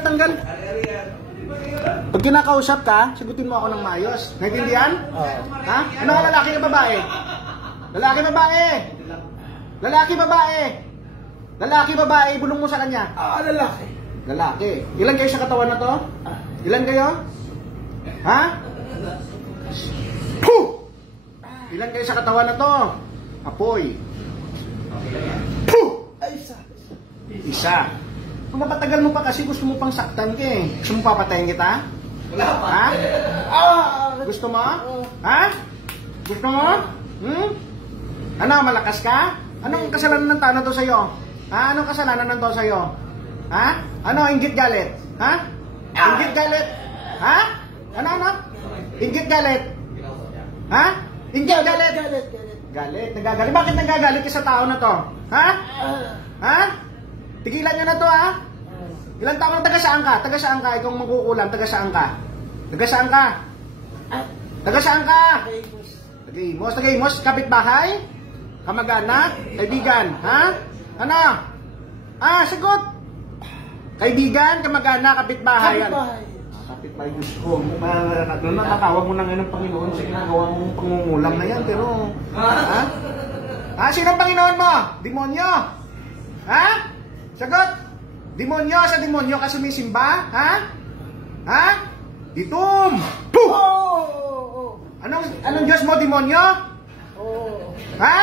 Tanggal. Pag kinakausap ka, sagutin mo ako ng maayos. Naintindihan? Ha? Ano ka, lalaki o babae? Lalaki, babae. Lalaki, babae. Lalaki, babae. Bulong mo sa kanya. Lalaki. Lalaki. Ilan kayo sa katawan na to? Ilan kayo? Ha? Puh! Ilan kayo sa katawan na to? Apoy. Puh! Ay, isa. Isa. Kung napatagal mo pa kasi gusto mo pang saktan ka eh. Gusto mo papatayin kita? Wala pa. Ha? Gusto mo? Ha? Gusto mo? Ano, malakas ka? Anong kasalanan ng tao na to sa'yo? Ha? Anong kasalanan ng to sa'yo? Ha? Ano, inggit galit? Ha? Inggit galit? Ha? Ano? Inggit galit? Ha? Inggit galit? Galit, nagagalit. Bakit nagagalit ka sa tao na to? Ha? Ha? Tigilan nyo na to, ha? Ilang taon na taga saan ka? Taga saan ka? Ikaw magkukulam, taga saan ka? Taga saan ka? Taga saan ka? Taga-Imos. Taga-Imos, kapitbahay? Kamag-anak? Kaibigan? Ha? Ano? Sagot! Kaibigan, kamag-anak, kapitbahay. Kapitbahay, Diyos ko. Nakakawag mo na ngayon ng Panginoon sa ginagawa mong pangungulam na yan, pero... Ha? Sino ang Panginoon mo? Demonyo? Ha? Sagot! Demonyo sa demonyo ka sumisimba? Ha? Ha? Ditum! Puh! Anong Diyos mo, demonyo? Ha?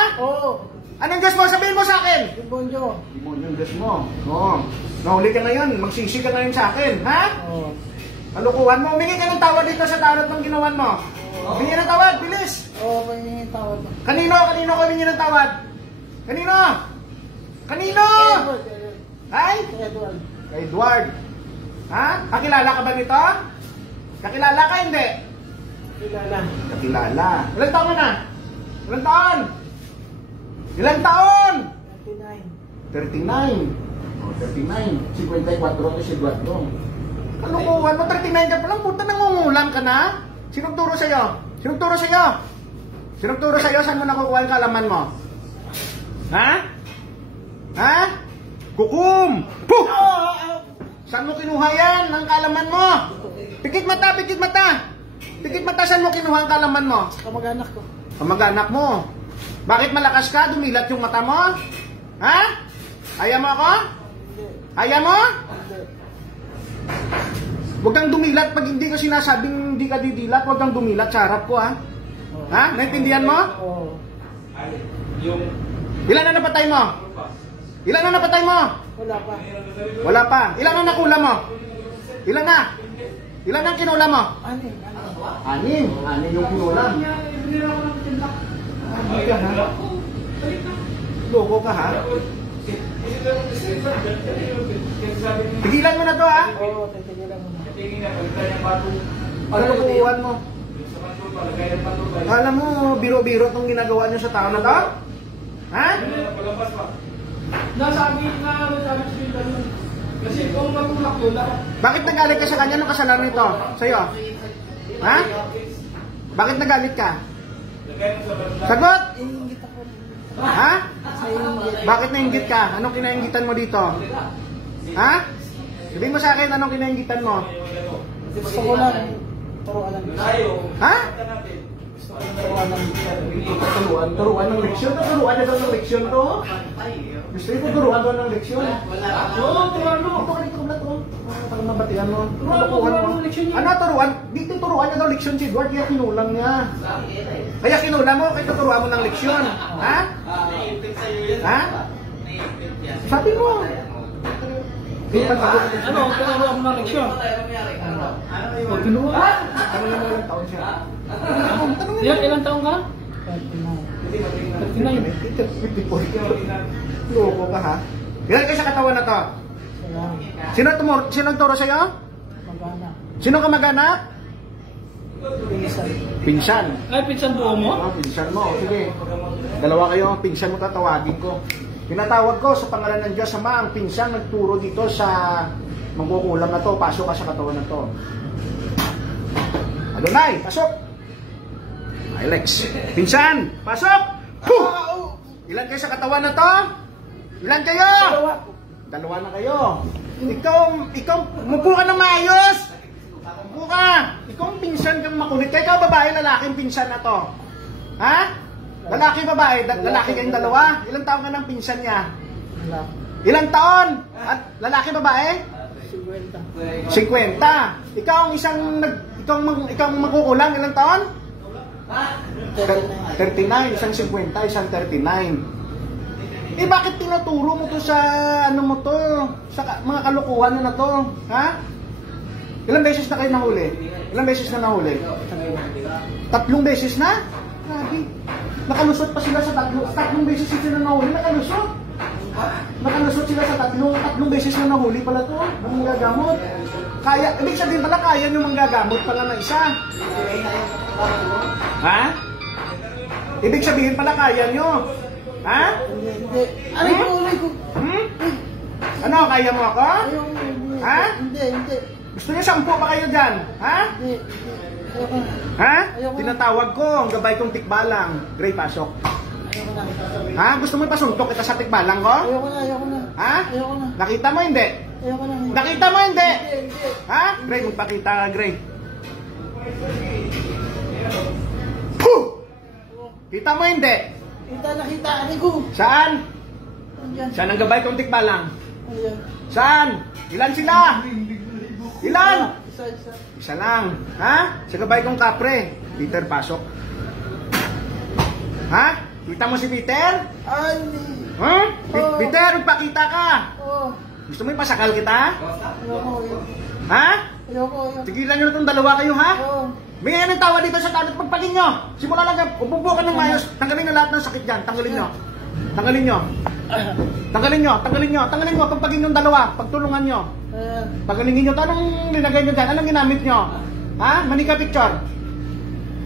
Anong Diyos mo? Sabihin mo sa akin! Demonyo. Demonyo ang Diyos mo. Oo. Nahuli ka ngayon. Magsisi ka ngayon sa akin. Ha? Kalukuhan mo. Humingi ka ng tawad dito sa tawad ng ginawan mo. Humingi ng tawad. Bilis! Humingi ng tawad. Kanino ka humingi ng tawad? Kanino? Kanino? Ay? Kay Edward. Ha? Kakilala ka ba nito? Kakilala ka, hindi? Kakilala. Ilang taon na? Ilang taon? Ilang taon? 39. 39. 54 ang si Eduardo. Kalukuhan mo, 39 ka pa lang. Puta, nangungulam ka na? Sinong turo sa'yo? Sinong turo sa'yo? Sinong turo sa'yo? Saan mo nakukuha ang kalaman mo? Ha? Ha? Kukum! Puh! Saan mo kinuha yan ang kalaman mo? Pikit mata, pikit mata! Pikit mata, saan mo kinuha ang kalaman mo? Kamag-anak ko. Kamag-anak mo? Bakit malakas ka? Dumilat yung mata mo? Ha? Ayaw mo ako? Ayaw mo? Huwag kang dumilat pag hindi ko sinasabing hindi ka didilat. Huwag kang dumilat sa harap ko, ha? Ha? Naintindihan mo? Ilan na napatay mo? Ilan na napatay mo? Wala pa. Wala pa. Ilan na nakula mo? Ilan na? Ilan ang kinulam mo? Anim. Anim yung kinulam. Ka, ha? Loko ka, ha? Tigilan mo na to, ha? Oo, tigilan mo na. Kalukuhan mo. Alam mo, biro-biro itong ginagawa nyo sa tao na to? Ha? Nasabi nga sa kasi kung magulak yun, Bakit nagalit ka sa kanya? Anong kasalanan nito? Sa'yo? Ha? Bakit nagalit ka? Sagot! Iingit ako. Ha? Bakit nainggit ka? Anong kinainggitan mo dito? Ha? Sabihin mo sa akin, anong kinainggitan mo? Gusto ko lang. Turuan lang. Ha? Turuan lang. Turuan ng leksyon? Turuan niya daw ng leksyon to? Gusto niyo turuan daw ng leksyon? Oo, turuan mo. Ito ka rin kumlat mo. Parang mabatihan mo. Ano turuan? Dito turuan niya daw leksyon si Edward, kaya kinulang niya. Kaya kinulang mo, kaya turuan mo ng leksyon. Ha? Ha? Sabi mo. ano, turuan mo ng leksyon. Kinuha? Tanong mo ilang taon siya. Ilang taon ka? 39. Loko ka, ha? Ilan kayo sa katawan na to? Sino nagturo sa'yo? Mag-anak. Sino ka mag-anak? Pinsan. Ay, pinsan buo mo? Pinsan mo. Sige. Dalawa kayo, pinsan mo tatawagin ko. Pinatawag ko sa pangalan ng Diyos Ama, ang pinsan nagturo dito sa mangkukulam na to. Pasok ka sa katawan na to. Adonai, pasok! Alex, pinsan, pasok! Puh! Ilan kayo sa katawan na to? Ilan kayo? Dalawa. Dalawa na kayo. Ikaw, mupo ka ng maayos! Mupo ka! Ikaw ang pinsan kang makulit. Kaya ikaw babae, lalaking pinsan na to. Ha? Lalaki, babae, lalaki kayong dalawa. Ilang taon ka ng pinsan niya? Wala. Ilang taon? At lalaki, babae? 50. 50. Ikaw ang ikaw ang magkukulang. Ilang taon? 39. Isang 50, isang 39. Eh bakit tinuturo mo to sa ano mo to? Sa mga kalokohan na to? Ha? Ilang beses na kayo nahuli? Ilang beses na nahuli? 3 beses na? Grabe. Nakalusot pa sila sa 3 beses sila nahuli. Nakalusot. Nakalusot sila sa 3 beses na nahuli pala to. Ang manggagamot. Kaya, ibig sabihin pala kaya nyo manggagamot pala na isa. Ha? Ibig sabihin pala kaya nyo. Ha? Hindi. Aray ko. Ano, kaya mo ako? Ha? Hindi. Gusto niyo 10 pa kayo dyan? Ha? Hindi. Ayoko na. Ha? Ayoko na. Tinatawag ko, ang gabay kong tikbalang. Gray, pasok. Ayoko na. Ha? Gusto mo ipasuntok kita sa tikbalang ko? Ayoko na. Ha? Ayoko na. Nakita mo hindi? Ayoko na. Nakita mo hindi? Hindi. Ha? Gray, magpakita ka, Gray. Puh! Kita mo hindi? Nakita. Aray ko. Saan? Andyan. Saan ang gabay kong tikbalang? Ayan. Saan? Ilan sila? Ilan? Isa. Isa lang. Ha? Sa gabay kong kapre. Peter, pasok. Ha? Kita mo si Peter? Ay, hindi. Ha? Oo. Peter, magpakita ka. Oo. Gusto mo ipasakal kita? Ayoko. Ha? Ayoko. Tigilan nyo na itong dalawa kayo, ha? Oo. May anong tawa dito sa tanot. Pagpagin nyo. Simula lang, upupo ka ng mayos. Tanggalin na lahat ng sakit dyan. Tanggalin nyo. Tanggalin nyo. Pagpagin nyo dalawa. Pagtulungan nyo. Ayan. Pagalingin nyo. Anong linagay nyo dyan? Anong ginamit nyo? Ha? Manika picture.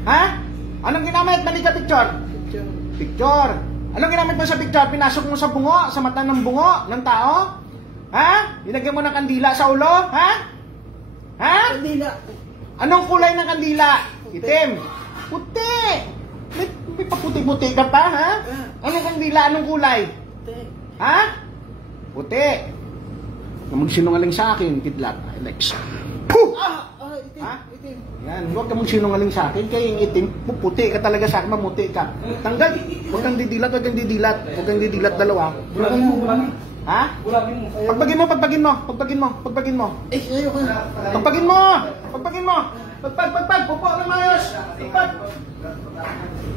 Ha? Anong ginamit? Manika picture. Picture. Anong ginamit mo sa picture? Pinasok mo sa bungo? Sa mata ng bungo? Ng tao? Ha? Nilagyan mo ng kandila sa ulo? Ha? Ha? Hindi na. Anong kulay ng kandila? Itim. Puti. May paputi-puti ka pa, ha? Anong kandila? Anong kulay? Ha? Puti. Huwag magsinungaling sa akin, kidlat. Alex. Puh! Itim. Ha? Itim. Yan, huwag ka magsinungaling sa akin. Kaya yung itim, puputi ka talaga sa akin, mamuti ka. Tanggal. Huwag kang didilat. Huwag kang didilat dalawa. Ha? Pagpagin mo. Eh, ayoko na. Pagpagin mo. Pagpag. Pupo ng mayos.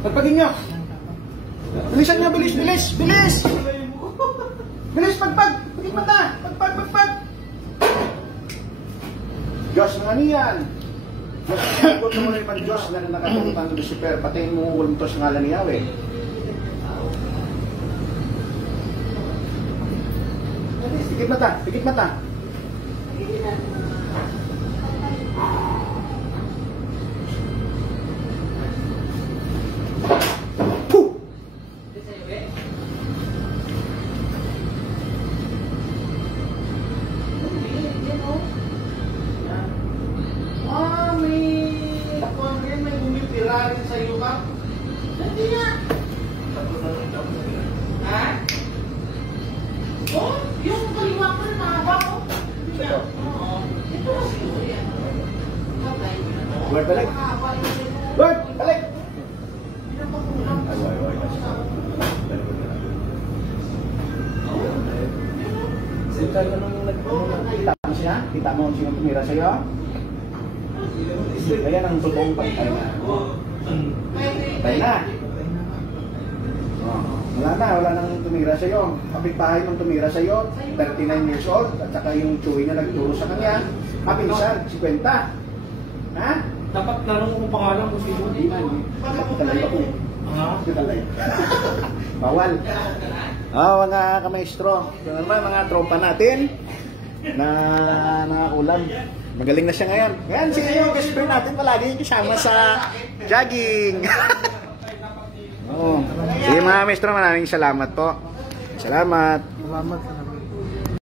Pagpagin nyo. Bilisan nyo, bilis. Bilis, pagpag. Pagpagin mata. Pagpag. Diyos nga niyan. Huwag mo na yung Diyos na nakatulutan to Lucifer. Patayin mo ulo to sa ngalan ni Yahweh. Pikit mata. Puh! May bumipira rin sa iyo ka? Hindi nga. Ha? Oh, yung kaliwa ko na mahaba ko. Oo. Ito kasi ko yan. Balik. Balik. Kita mo sino tumira sa'yo? Kaya ang totoong pantay na. Pantay na. Wala nang tumira sa'yo. Kapitbahay nung tumira sa'yo, 39 years old, at saka yung chewy na nagturo sa kanya, kapinsan, 50. Ha? Dapat tanong ko pangalan ko sino. Talay ako. Talay. Bawal. Mga kamaestro, ito naman mga tropa natin na nakakulam. Magaling na siya ngayon. Ngayon, sino yung best friend natin palagi kasama sa jogging. Sige mga maestro, maraming salamat po. Salamat.